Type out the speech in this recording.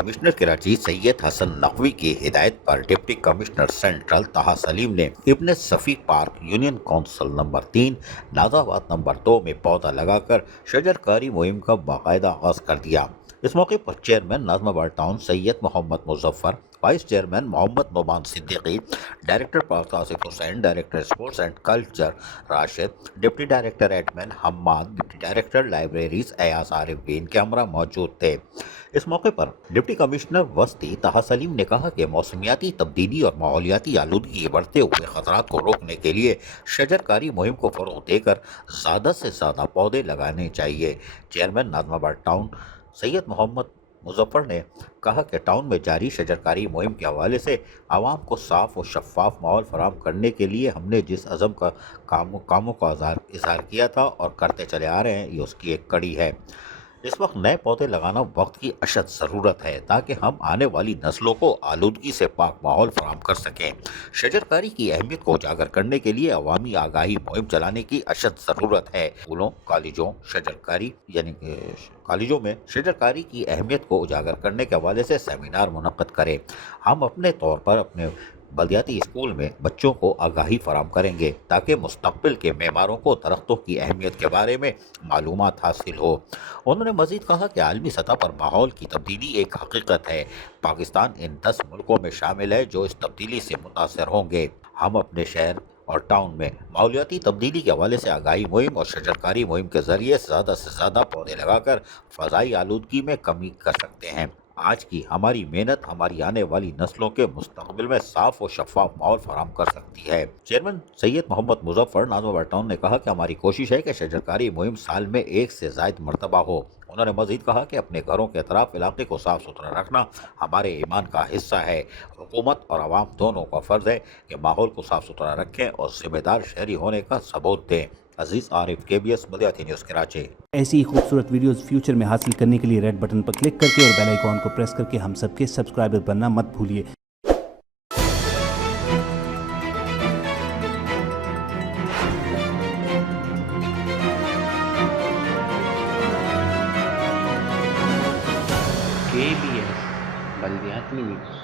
Commissioner Karachi Syed Hasan Naqvi की हिदायत पर deputy commissioner central Taha Saleem ने Ibn Safi park union council number 3 Nazimabad number 2 में पौधा लगाकर शजरकारी मुहिम का बाकायदा आगाज कर दिया। इस मौके पर chairman Nazimabad town Syed Mohammad Muzaffar, vice chairman Mohammad Noman Siddiqui, director park Asif Hussain, director sports and culture Rashid, deputy director admin Hammad, deputy director libraries Ayaz Arif भी इनके हमरा मौजूद थे। इस मौके पर डिप्टी कमिश्नर वस्ती ताहा सलीम ने कहा कि मौसमियाती तब्दीली और माहौलियाती आलूदगी के बढ़ते हुए खतरात को रोकने के लिए शजरकारी मुहिम को फ़रोग़ देकर ज़्यादा से ज़्यादा पौधे लगाने चाहिए। चेयरमैन नाजमाबाद टाउन सैयद मोहम्मद मुजफ्फर ने कहा कि टाउन में जारी शजरकारी मुहिम के हवाले से आवाम को साफ़ और शफाफ माहौल फराहम करने के लिए हमने जिस अज़म का कामों का इज़हार किया था और करते चले आ रहे हैं, ये उसकी एक कड़ी है। इस वक्त नए पौधे लगाना वक्त की अशद ज़रूरत है ताकि हम आने वाली नस्लों को आलूदगी से पाक माहौल फराहम कर सकें। शजरकारी की अहमियत को उजागर करने के लिए अवामी आगाही मुहिम चलाने की अशद ज़रूरत है। स्कूलों, कॉलेजों में शजरकारी की अहमियत को उजागर करने के हवाले से सेमिनार मुनक्कद करें। हम अपने तौर पर अपने बलदियाती स्कूल में बच्चों को आगाही फराहम करेंगे ताकि मुस्तक़बिल के मेमारों को दरख्तों की अहमियत के बारे में मालूमात हासिल हो। उन्होंने मज़ीद कहा कि आलमी सतह पर माहौल की तब्दीली एक हकीकत है। पाकिस्तान इन 10 मुल्कों में शामिल है जो इस तब्दीली से मुतासर होंगे। हम अपने शहर और टाउन में माहौलियाती तब्दीली के हवाले से आगाही मुहिम और शजरकारी मुहिम के ज़रिए से ज़्यादा पौधे लगाकर फ़ज़ाई आलूदगी में कमी कर सकते हैं। आज की हमारी मेहनत हमारी आने वाली नस्लों के मुस्तकबिल में साफ और शफाफ माहौल फराहम कर सकती है। चेयरमैन सैयद मोहम्मद मुजफ्फर नाजमाबाद टाउन ने कहा कि हमारी कोशिश है कि शजरकारी मुहिम साल में 1 से ज़ायद मरतबा हो। उन्होंने मज़ीद कहा कि अपने घरों के अतराफ इलाके को साफ़ सुथरा रखना हमारे ईमान का हिस्सा है। हुकूमत और आवाम दोनों का फ़र्ज़ है कि माहौल को साफ़ सुथरा रखें और ज़िम्मेदार शहरी होने का सबूत दें। अजीज़ आरिफ, KBS बलदियाती न्यूज़ कराची। ऐसी ही खूबसूरत वीडियोस फ्यूचर में हासिल करने के लिए रेड बटन पर क्लिक करके और बेल आइकॉन को प्रेस करके हम सबके सब्सक्राइबर बनना मत भूलिए। KBS बलदियाती न्यूज़।